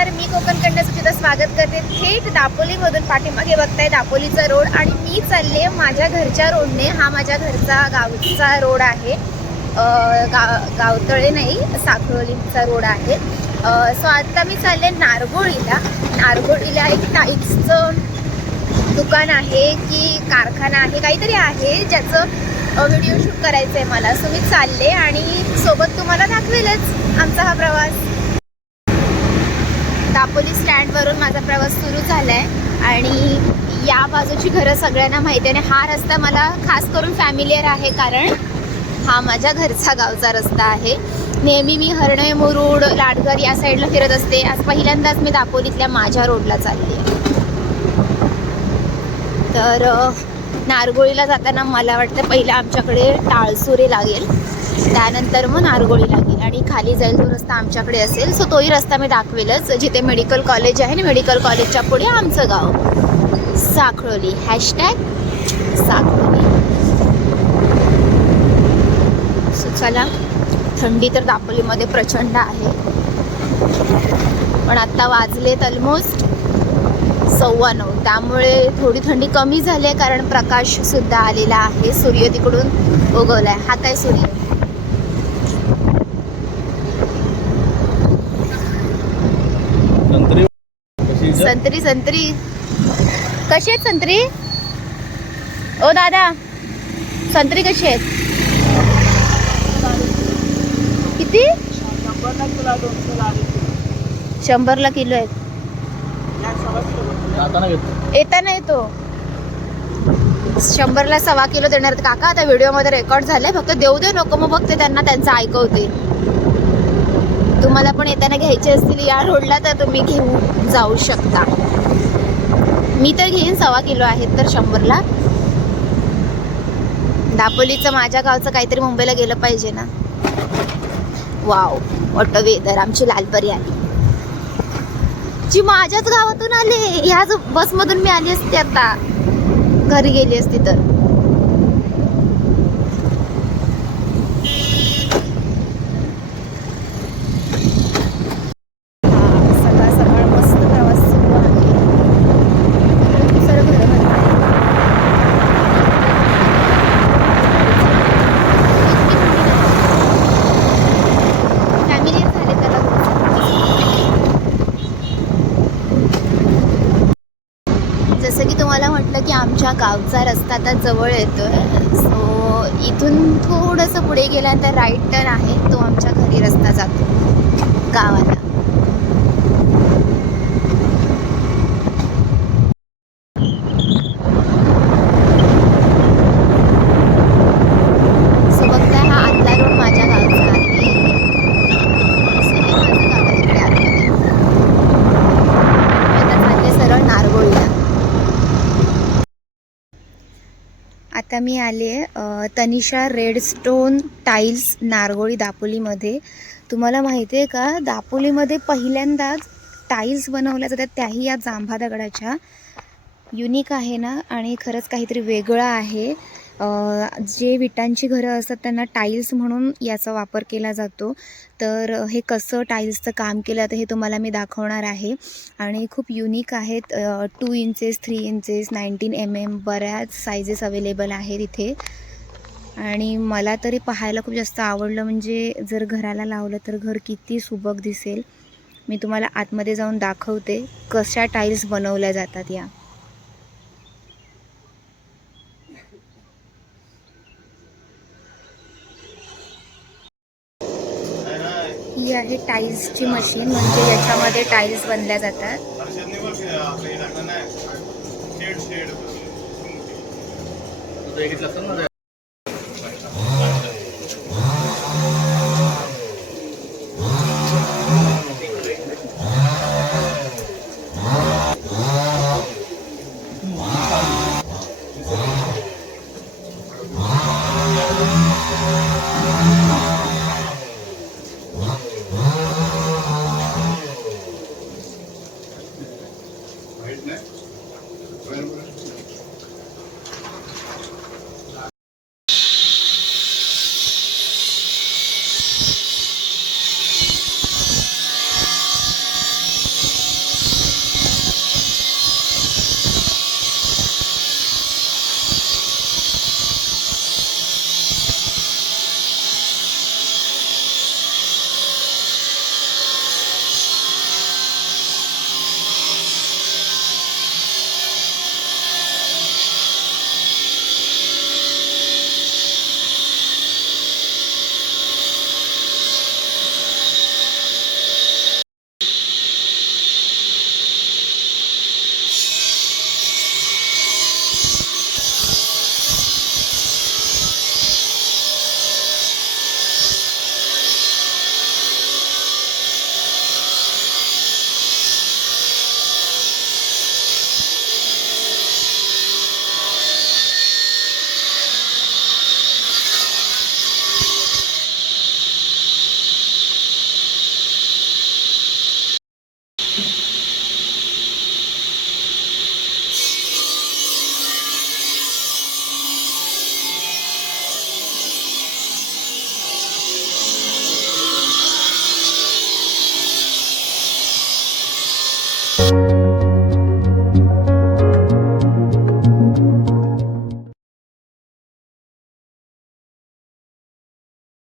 नमस्कार, मी कोकणकडनं सुचिता स्वागत करते थेट दापोलीमधून. पाठीमागे बघताय दापोलीचा रोड आणि मी चालले माझ्या घरच्या रोडने. हा माझ्या घरचा गावचा रोड आहे. गावतळे नाही, साखरोलीचा रोड आहे. सो आता मी चालले नारगोळीला. नारगोळीला एक टाईल्सचं दुकान आहे की कारखाना आहे, काहीतरी आहे ज्याचं व्हिडिओ शूट करायचं आहे मला. सो मी चालले आणि सोबत तुम्हाला दाखवेलच आमचा हा प्रवास. दापोली स्टँडवरून माझा प्रवास सुरू झाला आहे आणि या बाजूची घरं सगळ्यांना माहिती आहे. आणि हा रस्ता मला खास करून फॅमिलियर आहे, कारण हा माझ्या घरचा गावचा रस्ता आहे. नेहमी मी हर्णे, मुरुड, लाडघर या साईडला फिरत असते. आज पहिल्यांदाच मी दापोलीतल्या माझ्या रोडला चालले. तर नारगोळीला जाताना मला वाटतं पहिलं आमच्याकडे टाळसुरे लागेल, त्यानंतर मग नारगोळी लागेल आणि खाली जाईल तो रस्ता आमच्याकडे असेल. सो तोही रस्ता मी दाखवेलच, जिथे मेडिकल कॉलेज आहे. आणि मेडिकल कॉलेजच्या पुढे आमचं गाव साखरोली. हॅशटॅग साखरोली. सो चला, थंडी तर दापोलीमध्ये प्रचंड आहे, पण आत्ता वाजलेत ऑलमोस्ट 9:15, त्यामुळे थोडी थंडी कमी झाली आहे, कारण प्रकाश सुद्धा आलेला आहे. सूर्य तिकडून उगवलाय. हा काय सूर्य? संत्री संत्री कशी आहेत संत्री? ओ दादा, संत्री कशी आहेत? किती? 100ला किलो आहेत. येताना येतो 100ला 1.25 किलो देणार आहेत काका. आता व्हिडिओमध्ये रेकॉर्ड झालंय, फक्त देऊ दे नको मग बघते त्यांना, त्यांचं ऐकवते. तुम्हाला पण येताना घ्यायचे असतील या रोडला तर तुम्ही घेऊन जाऊ शकता. मी तर घेईन 1.25 किलो आहेत तर 100ला. दापोलीचं माझ्या गावचं काहीतरी मुंबईला गेलं पाहिजे ना. Wow, what weather. आमची लालपरी आली, जी माझ्याच गावातून आले. ह्याच बसमधून मी आली असते, आता घरी गेली असती तर. सकाळ सकाळ मस्त प्रवास सुरू आहे. सर्व घरं फॅमिली झाले त्याला. जसं की तुम्हाला म्हटलं की आमच्या गावचा रस्ता आता जवळ येतोय. सो इथून थोडंसं पुढे गेल्यानंतर राईट टर्न आहे, तो आमच्या घरी रस्ता जातो गावाला. सो बघताय, हा आतला रोड माझ्या गावचा आहे. माझं गाव आहे इकडे आतमध्ये. आता चालले सरळ नारगोळीला. आता मी आले तनिषा रेडस्टोन टाईल्स नारगोळी दापोलीमध्ये. तुम्हाला माहिती आहे का, दापोलीमध्ये पहिल्यांदाच टाईल्स बनवल्या जातात, त्याही या जांभा दगडाच्या. युनिक आहे ना, आणि खरंच काहीतरी वेगळं आहे. जे विटांची घरं असतात त्यांना टाईल्स म्हणून याचा वापर केला जातो. तर हे कसं टाईल्सचं काम केलं जातं हे तुम्हाला मी दाखवणार आहे. आणि खूप युनिक आहेत. 2 इंचेस, 3 इंचेस, 19 mm बऱ्याच सायझेस अवेलेबल आहेत इथे. आणि मला तरी पाहायला खूप जास्त आवडलं. म्हणजे जर घराला लावलं तर घर किती सुबक दिसेल. मी तुम्हाला आतमध्ये जाऊन दाखवते कशा टाईल्स बनवल्या जातात या. ही आहे टाईल्सची मशीन, म्हणजे याच्यामध्ये टाईल्स बनल्या जातात.